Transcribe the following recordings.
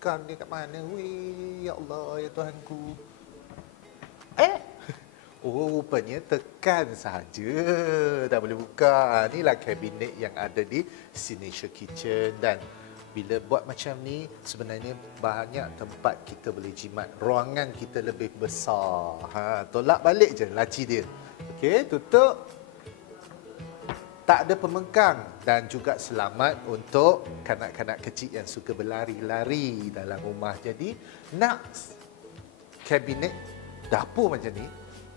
tekan dia kat mana? Weh, ya Allah, ya Tuhanku. Oh, rupanya tekan saja. Dah boleh buka. Inilah kabinet yang ada di Signature Kitchen. Dan bila buat macam ni, sebenarnya banyak tempat kita boleh jimat. Ruangan kita lebih besar. Tolak balik je laci dia. Okey, tutup. Tak ada pembengkang. Dan juga selamat untuk kanak-kanak kecil yang suka berlari-lari dalam rumah. Jadi, nak kabinet dapur macam ni,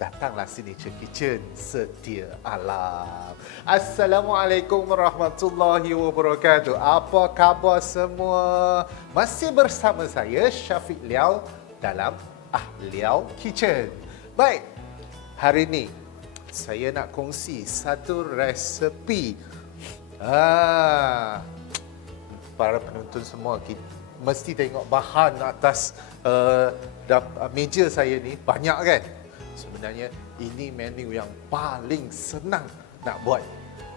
datanglah Signature Kitchen, setia alam. Assalamualaikum warahmatullahi wabarakatuh. Apa khabar semua? Masih bersama saya Syafiq Liao dalam Liao Kitchen. Baik, hari ini saya nak kongsi satu resepi. Para penonton semua mesti tengok bahan atas meja saya ni, banyak kan? Sebenarnya ini menu yang paling senang nak buat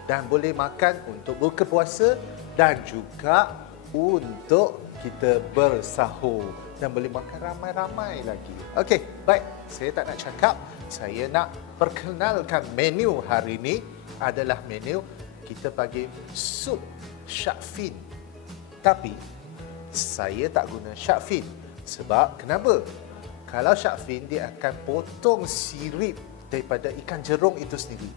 dan boleh makan untuk buka puasa dan juga untuk kita bersahur dan boleh makan ramai-ramai lagi. Okey, baik. Saya tak nak cakap, saya nak perkenalkan menu hari ini adalah menu kita panggil sup shark fin. Tapi saya tak guna shark fin sebab kenapa? Kalau shark fin, dia akan potong sirip daripada ikan jerung itu sendiri.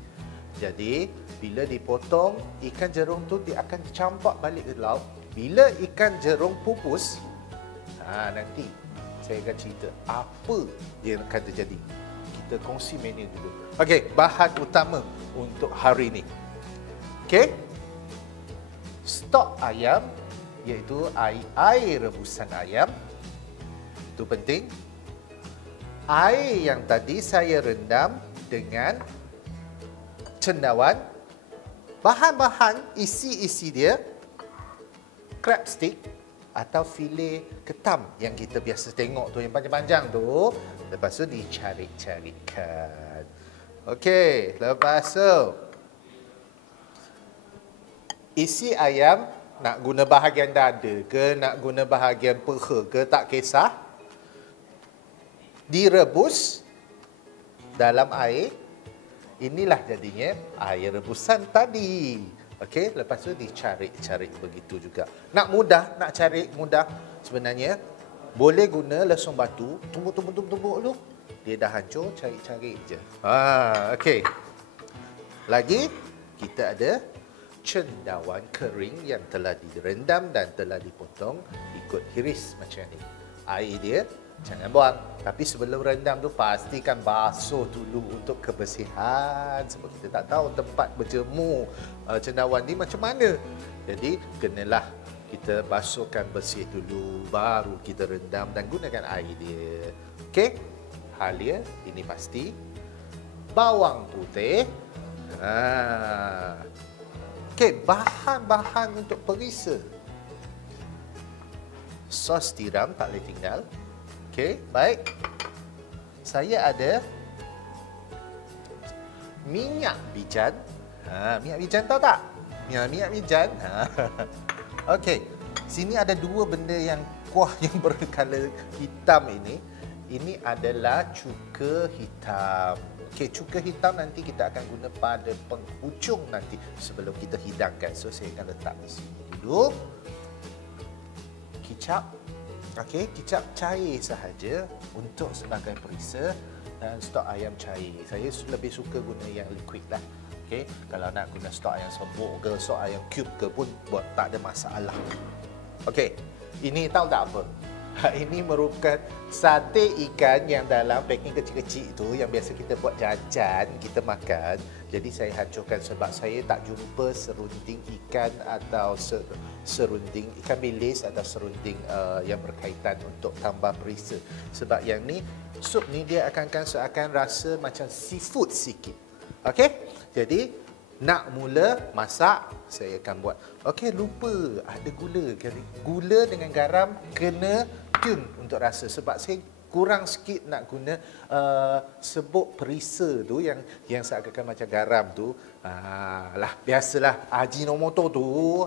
Jadi, bila dipotong, ikan jerung tu dia akan campak balik ke laut. Bila ikan jerung pupus, nanti saya akan cerita apa yang akan terjadi. Kita kongsi menu dulu. Okey, bahan utama untuk hari ini. Okey, stok ayam, iaitu air rebusan ayam. Itu penting. Air yang tadi saya rendam dengan cendawan. Bahan-bahan isi-isi dia, crab stick atau filet ketam yang kita biasa tengok tu, yang panjang-panjang tu. Lepas tu dicari-carikan. Okey, lepas tu isi ayam, nak guna bahagian dada ke, nak guna bahagian peha ke, tak kisah. Direbus dalam air. Inilah jadinya air rebusan tadi. Okey, lepas tu dicari-cari begitu juga. Nak mudah, nak cari mudah, sebenarnya boleh guna lesung batu, tumbuk dulu. Dia dah hancur, cari-cari je. Okey. Lagi kita ada cendawan kering yang telah direndam dan telah dipotong ikut hiris macam ni. Air dia jangan buang. Tapi sebelum rendam tu pastikan basuh dulu untuk kebersihan. Sebab kita tak tahu tempat berjemur cendawan ni macam mana. Jadi kenalah kita basuhkan bersih dulu, baru kita rendam dan gunakan air dia. Okey, halia ini pasti. Bawang putih. Okey, bahan-bahan untuk perisa. Sos tiram tak boleh tinggal. Okey, baik. Saya ada minyak bijan. Minyak bijan tahu tak? Minyak bijan. Okey, sini ada dua benda yang kuah yang berkala hitam ini. Ini adalah cuka hitam. Okey, cuka hitam nanti kita akan guna pada penghujung nanti sebelum kita hidangkan. So, saya akan letak di sini dulu. Kicap. Okey, kicap cair sahaja untuk sebagai perisa dan stok ayam cair. Saya lebih suka guna yang liquid lah. Okey, kalau nak guna stok ayam serbuk ke, stok ayam cube ke pun buat tak ada masalah. Okey, ini tahu tak apa? Ini merupakan sate ikan yang dalam packing kecil-kecil itu yang biasa kita buat jajan, kita makan. Jadi saya hancurkan sebab saya tak jumpa serunding ikan atau serunding ikan bilis atau serunding yang berkaitan untuk tambah perisa. Sebab yang ni, sup ni dia akan seakan rasa macam seafood sikit. Okey? Jadi nak mula masak, saya akan buat. Okey, lupa ada gula. Gula dengan garam kena tune untuk rasa. Sebab saya kurang sikit nak guna sebut perisa tu yang seakan-akan macam garam tu. Lah biasalah Ajinomoto tu.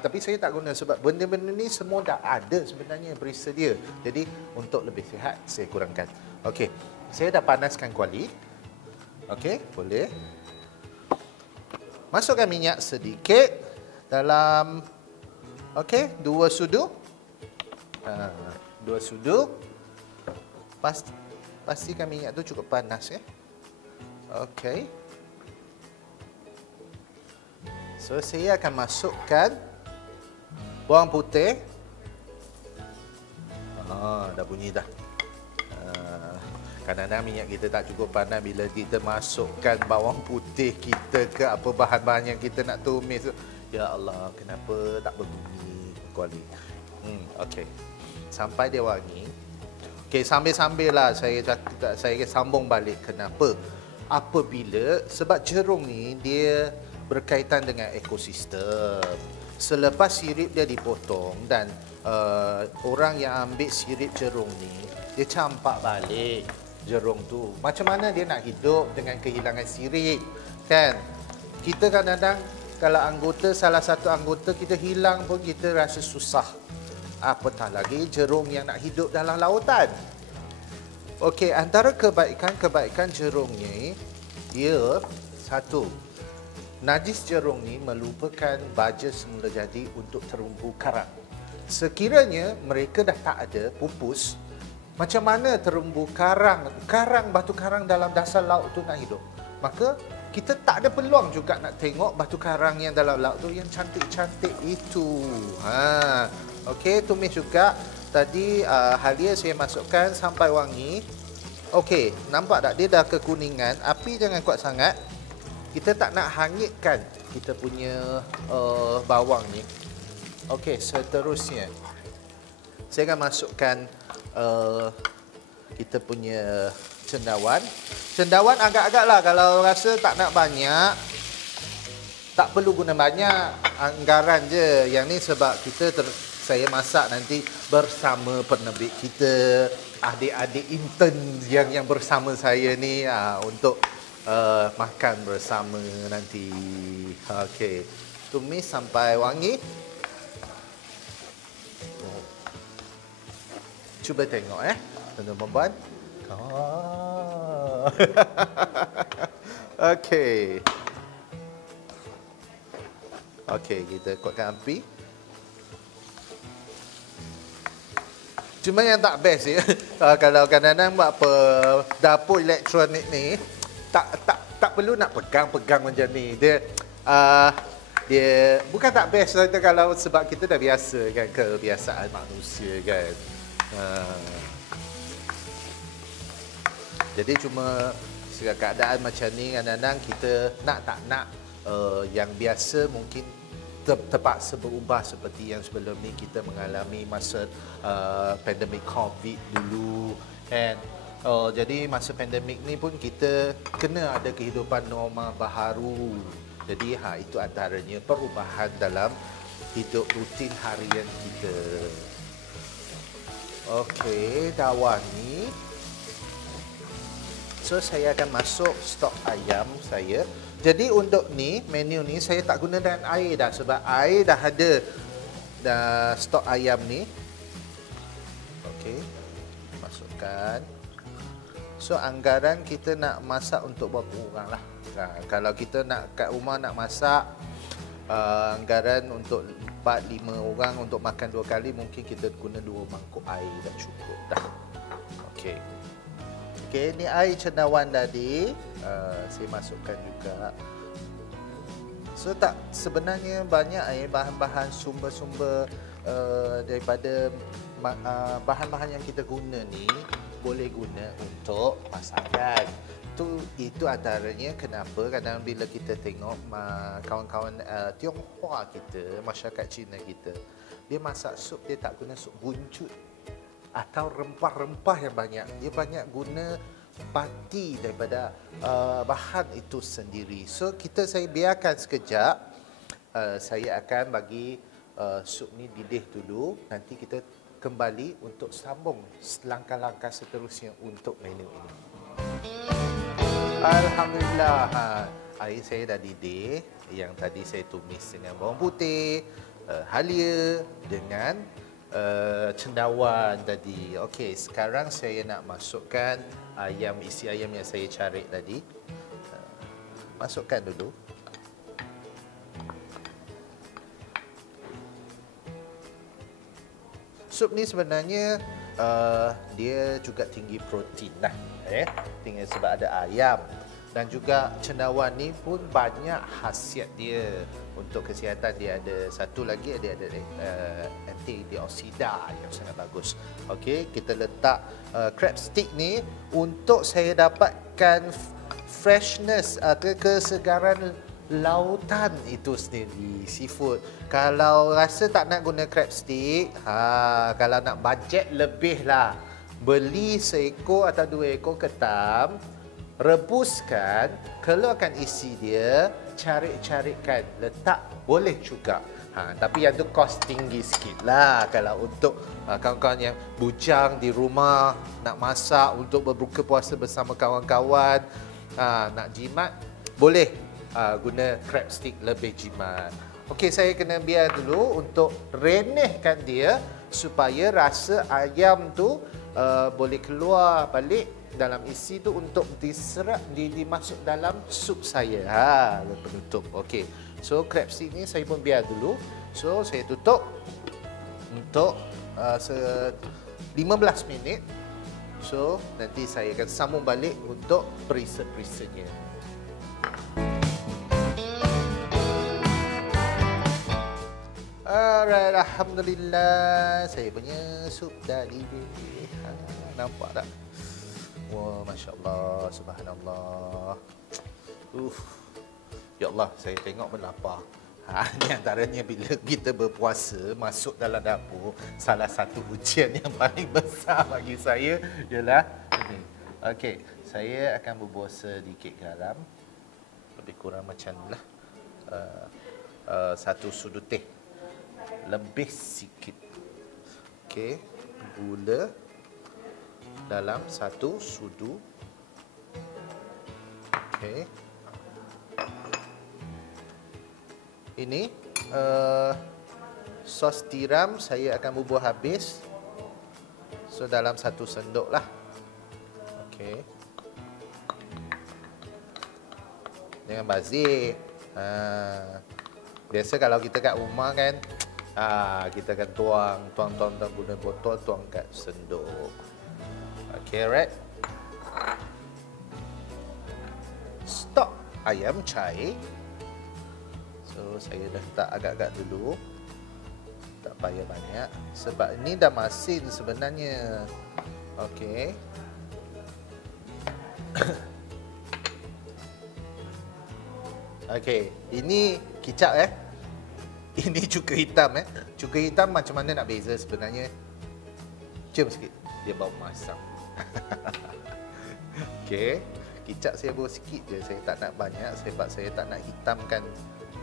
Tapi saya tak guna sebab benda-benda ni semua dah ada sebenarnya perisa dia. Jadi untuk lebih sihat saya kurangkan. Okey, saya dah panaskan kuali. Okey, boleh. Masukkan minyak sedikit dalam okey, 2 sudu. 2 sudu. Pastikan minyak tu cukup panas ya. Okey. So saya akan masukkan bawang putih. Dah bunyi dah. Kadang-kadang minyak kita tak cukup panas bila kita masukkan bawang putih kita ke apa bahan-bahan yang kita nak tumis. Ya Allah, kenapa tak berbunyi kuali? Okey. Sampai dia wangi. Okey, sambil-sambil lah saya sambung balik. Kenapa? Apabila sebab jerung ni dia berkaitan dengan ekosistem. Selepas sirip dia dipotong dan orang yang ambil sirip jerung ni, dia campak balik jerung tu. Macam mana dia nak hidup dengan kehilangan sirip, kan? Kita kadang-kadang kalau salah satu anggota kita hilang pun kita rasa susah. Apatah lagi jerung yang nak hidup dalam lautan. Okey, antara kebaikan jerung ni, dia satu, najis jerung ni melupakan baja semula jadi untuk terumbu karang. Sekiranya mereka dah tak ada, pupus, macam mana terumbu karang, batu karang dalam dasar laut tu nak hidup? Maka kita tak ada peluang juga nak tengok batu karang yang dalam laut tu yang cantik-cantik itu. Okey, tumis juga. Tadi halia saya masukkan sampai wangi. Okey, nampak tak dia dah kekuningan. Api jangan kuat sangat. Kita tak nak hangitkan kita punya bawang ni. Okey, seterusnya saya akan masukkan kita punya cendawan. Cendawan agak-agaklah, kalau rasa tak nak banyak, tak perlu guna banyak, anggaran je. Yang ni sebab saya masak nanti bersama penerbit kita, adik-adik intern yang bersama saya ni untuk makan bersama nanti. Okey, tumis sampai wangi. Cuba tengok tuan-tuan. Okey. Okey, kita kuatkan api. Cuma yang tak best ya. Kalau kadang-kadang buat apa dapur elektronik ni tak perlu nak pegang-pegang macam ni. Dia bukan tak best kalau sebab kita dah biasa kan, kebiasaan manusia kan. Jadi cuma keadaan macam ni kadang-kadang kita tak nak yang biasa mungkin terpaksa berubah seperti yang sebelum ni kita mengalami masa pandemik COVID dulu. And jadi masa pandemik ni pun kita kena ada kehidupan normal baharu. Jadi itu antaranya perubahan dalam hidup rutin harian kita. Okey, dah wangi. So saya akan masuk stok ayam saya. Jadi untuk menu ni saya tak guna dengan air dah sebab air dah ada stok ayam ni. Okey. Masukkan. So anggaran kita nak masak untuk berapa orang lah. Kalau kita nak kat rumah nak masak anggaran untuk 4-5 orang untuk makan 2 kali, mungkin kita guna 2 mangkuk air dah cukup dah. Okey. Okey, ni air cendawan tadi saya masukkan juga. So sebenarnya banyak bahan-bahan sumber-sumber daripada bahan-bahan yang kita guna ni boleh guna untuk masakan. Itu antaranya kenapa kadang bila kita tengok kawan-kawan Tionghoa kita, masyarakat Cina kita, dia masak sup dia tak guna sup buncut atau rempah-rempah yang banyak. Dia banyak guna pati daripada bahan itu sendiri. So saya biarkan sekejap. Saya akan bagi sup ni didih dulu. Nanti kita kembali untuk sambung langkah-langkah seterusnya untuk menu ini. Alhamdulillah, air saya dah didih. Yang tadi saya tumis dengan bawang putih, halia dengan cendawan tadi. Okey, sekarang saya nak masukkan isi ayam yang saya carik tadi. Masukkan dulu. Sup ni sebenarnya dia juga tinggi protein lah, tinggi sebab ada ayam. Dan juga cendawan ni pun banyak khasiat dia untuk kesihatan. Dia ada satu lagi, dia ada antioksida yang sangat bagus. Okey, kita letak crab stick ni untuk saya dapatkan freshness atau kesegaran lautan itu sendiri, seafood. Kalau rasa tak nak guna crab stick, kalau nak bajet lebih lah, beli seekor atau 2 ekor ketam, rebuskan, keluarkan isi dia, carik-carikkan, letak boleh juga. Tapi yang tu kos tinggi sikit lah. Kalau untuk kawan-kawan yang bujang di rumah, nak masak untuk berbuka puasa bersama kawan-kawan, nak jimat, boleh guna crab stick lebih jimat. Okey, saya kena biar dulu untuk renehkan dia supaya rasa ayam tu boleh keluar balik dalam isi tu untuk diserap, dimasuk dalam sup saya. Penutup. Okey. So crab stick ni saya pun biar dulu. So saya tutup untuk 15 minit. So nanti saya akan sambung balik untuk perisa-perisanya. Alright, alhamdulillah, saya punya sup dah didih. Nampak tak? Wah, Masya Allah, Subhanallah. Ya Allah, saya tengok pun lapar. Ini antaranya bila kita berpuasa, masuk dalam dapur, salah satu ujian yang paling besar bagi saya ialah ini. Okey, saya akan bubuh sedikit garam. Lebih kurang macam inilah. 1 sudu teh. Lebih sikit. Okey, gula dalam 1 sudu. Okey. Ini sos tiram saya akan bubuh habis. So dalam 1 sendok lah. Okey. Jangan bazir. Biasa kalau kita kat rumah kan, kita akan tuang guna botol, tuang kat sendok. Okey, right? Stok ayam cair. So saya dah letak agak-agak dulu. Tak payah banyak sebab ini dah masin sebenarnya. Okey. Okey, ini kicap Ini cuka hitam Cuka hitam macam mana nak beza sebenarnya? Cium sikit, dia bau masam. Okey, kicap saya bawa sikit je, saya tak nak banyak sebab saya tak nak hitamkan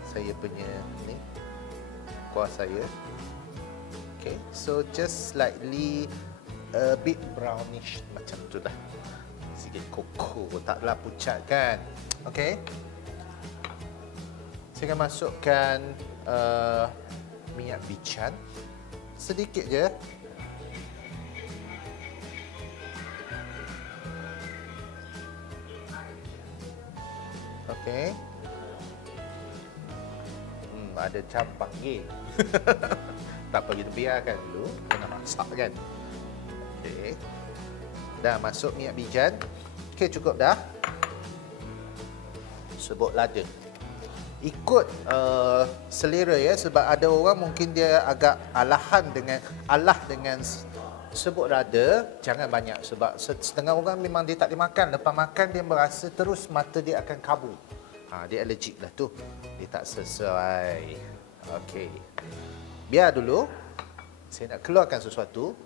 saya punya ni kuah saya. Okey, so just slightly a bit brownish macam tu dah. Sikit koko, taklah pucat kan. Okey. Saya akan masukkan minyak bican sedikit je. Okey. Ada campur panggil. Tak apa, kita biarkan dulu. Kena masak kan. Okey. Dah masuk minyak bican. Okey, cukup dah. Sebut lada. Ikut selera sebab ada orang mungkin dia agak alah dengan sebut lada, jangan banyak sebab setengah orang memang dia tak boleh makan, lepas makan dia merasa terus mata dia akan kabur. Dia allergic lah tu. Dia tak sesuai. Okey. Biar dulu. Saya nak keluarkan sesuatu.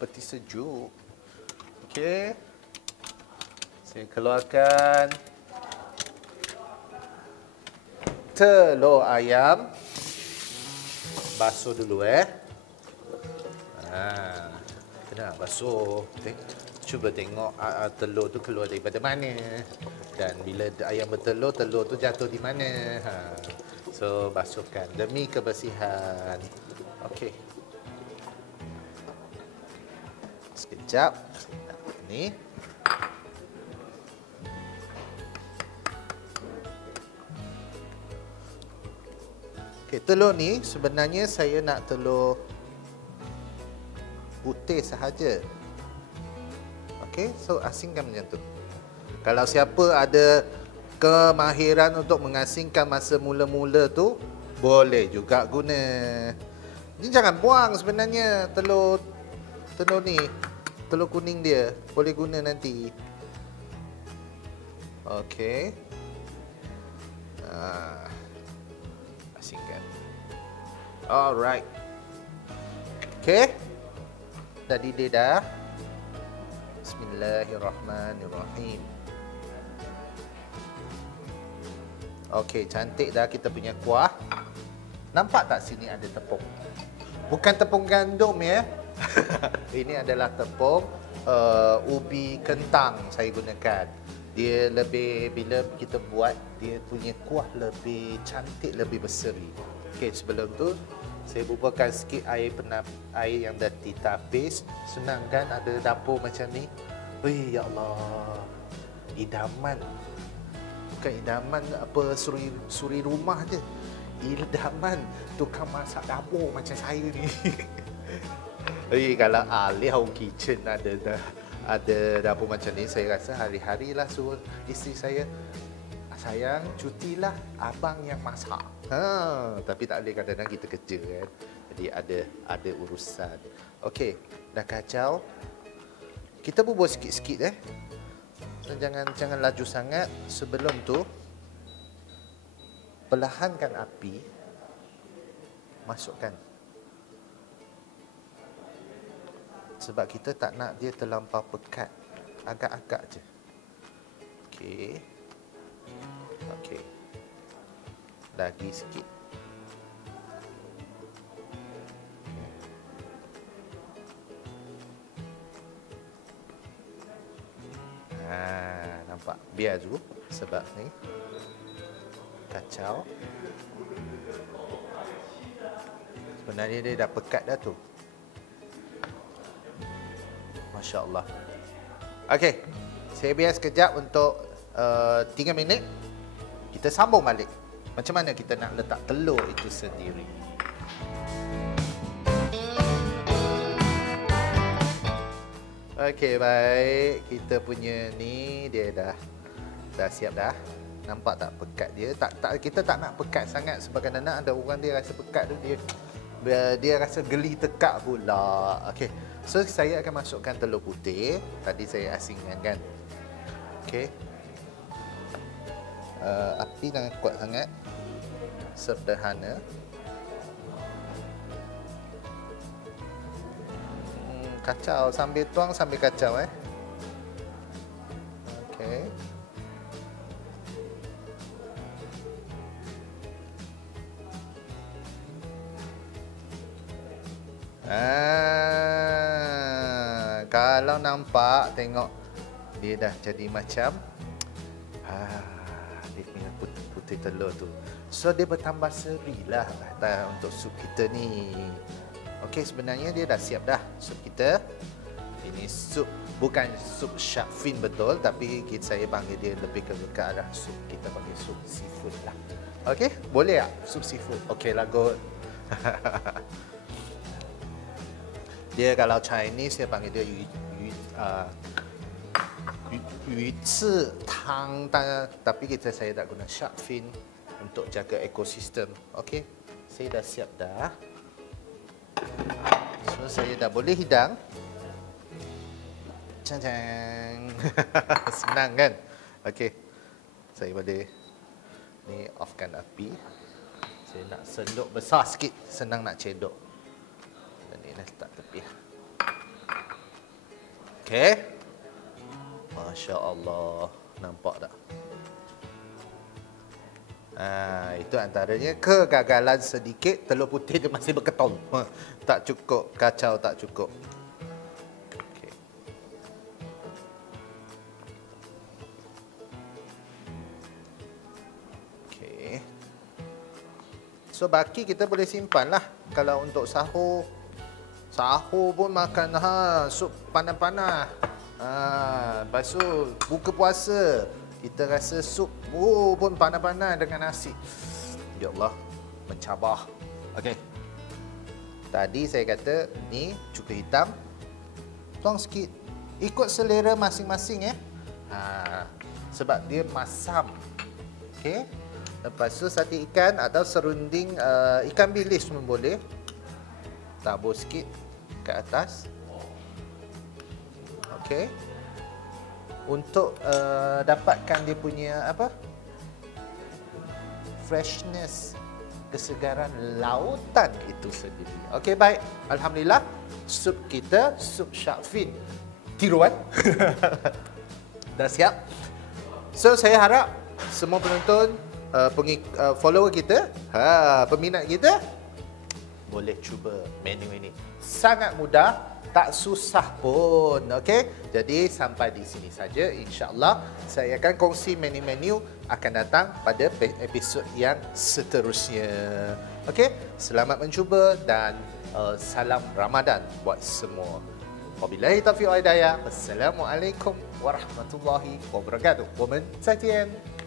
Peti sejuk. Okey. Saya keluarkan telur ayam. Basuh dulu Nah, basuh. Cuba tengok telur tu keluar daripada mana. Dan bila ayam bertelur, telur tu jatuh di mana. So, basuhkan demi kebersihan. Okey. Sekejap. Ni. Okey, telur ni sebenarnya saya nak telur putih sahaja. Okey, so asingkan macam tu. Kalau siapa ada kemahiran untuk mengasingkan masa mula-mula tu, boleh juga guna. Ni jangan buang sebenarnya telur ni. Telur kuning dia boleh guna nanti. Okey. Asingkan. Alright. Okey. Dah didih dah. Bismillahirrahmanirrahim. Okey, cantik dah kita punya kuah. Nampak tak sini ada tepung? Bukan tepung gandum ya. Ini adalah tepung ubi kentang saya gunakan. Dia lebih, bila kita buat, dia punya kuah lebih cantik, lebih berseri. Okey, sebelum tu saya buburkan sikit air yang dah ditapis. Senang kan ada dapur macam ni? Wih, ya Allah. Idaman. Bukan idaman apa suri rumah je. Idaman tukang masak dapur macam saya ni. Kalau ahli home kitchen ada dapur macam ni, saya rasa hari-harilah suruh isteri saya, sayang, cutilah abang yang masak. Tapi tak boleh, kadang-kadang kita kerja kan. Jadi ada urusan. Okey, dah kacau. Kita bubur sikit-sikit So, jangan laju sangat. Sebelum tu perlahankan api. Masukkan. Sebab kita tak nak dia terlampau pekat. Agak-agak je. Okey. Okey. Lagi sikit. Nampak? Biar dulu sebab ni kacau. Sebenarnya dia dah pekat dah tu. Masya Allah. Okey, saya biar sekejap untuk 3 minit. Kita sambung balik. Macam mana kita nak letak telur itu sendiri. Okey, baik. Kita punya ni dia dah siap dah. Nampak tak pekat dia? Kita tak nak pekat sangat sebab kadang-kadang ada orang dia rasa pekat tu dia rasa geli tekak pula. Okey. So saya akan masukkan telur putih. Tadi saya asingkan kan. Okey. Api jangan kuat sangat. Sederhana. Kacau sambil tuang sambil kacau Okey. Kalau nampak, tengok dia dah jadi macam dia punya putih telur tu. So dia bertambah serilah untuk sup kita ni. Okey, sebenarnya dia dah siap dah sup kita. Ini sup, bukan sup shark fin betul, tapi saya panggil dia lebih ke arah sup. Kita panggil sup seafood lah. Okey, boleh tak sup seafood? Okey lah, good. Dia kalau Chinese dia panggil dia yu ci tang, tapi saya tak guna shark fin untuk jaga ekosistem. Okey, saya dah siap dah. So saya dah boleh hidang. Cang-cang. Senang kan? Okey. Saya boleh ni offkan api. Saya nak sendok besar sikit, senang nak cedok. Dan ni letak tepi. Okey. Masya-Allah. Nampak tak? Itu antaranya kegagalan sedikit. Telur putih dia masih berketul. Tak cukup. Kacau tak cukup. So baki kita boleh simpan lah. Kalau untuk sahur, sahur pun makan sup panas-panas. Lepas tu buka puasa, kita rasa sup pun panas-panas dengan nasi. Ya Allah, mencabar. Okey. Tadi saya kata ni cuka hitam. Tuang sikit. Ikut selera masing-masing sebab dia masam. Okey. Lepas tu sate ikan atau serunding ikan bilis pun boleh. Tabur sikit ke atas. Okey. Untuk dapatkan dia punya freshness, kesegaran lautan itu sendiri. Okey, baik. Alhamdulillah, sup kita, sup shark fin tiruan dah siap. So saya harap semua penonton, follower kita, peminat kita boleh cuba menu ini. Sangat mudah, tak susah pun. Okey. Jadi sampai di sini saja. InsyaAllah saya akan kongsi menu-menu akan datang pada episod yang seterusnya. Okey. Selamat mencuba dan salam Ramadan buat semua. Wabillahi taufiq wal hidayah. Wassalamualaikum warahmatullahi wabarakatuh. 我们再见。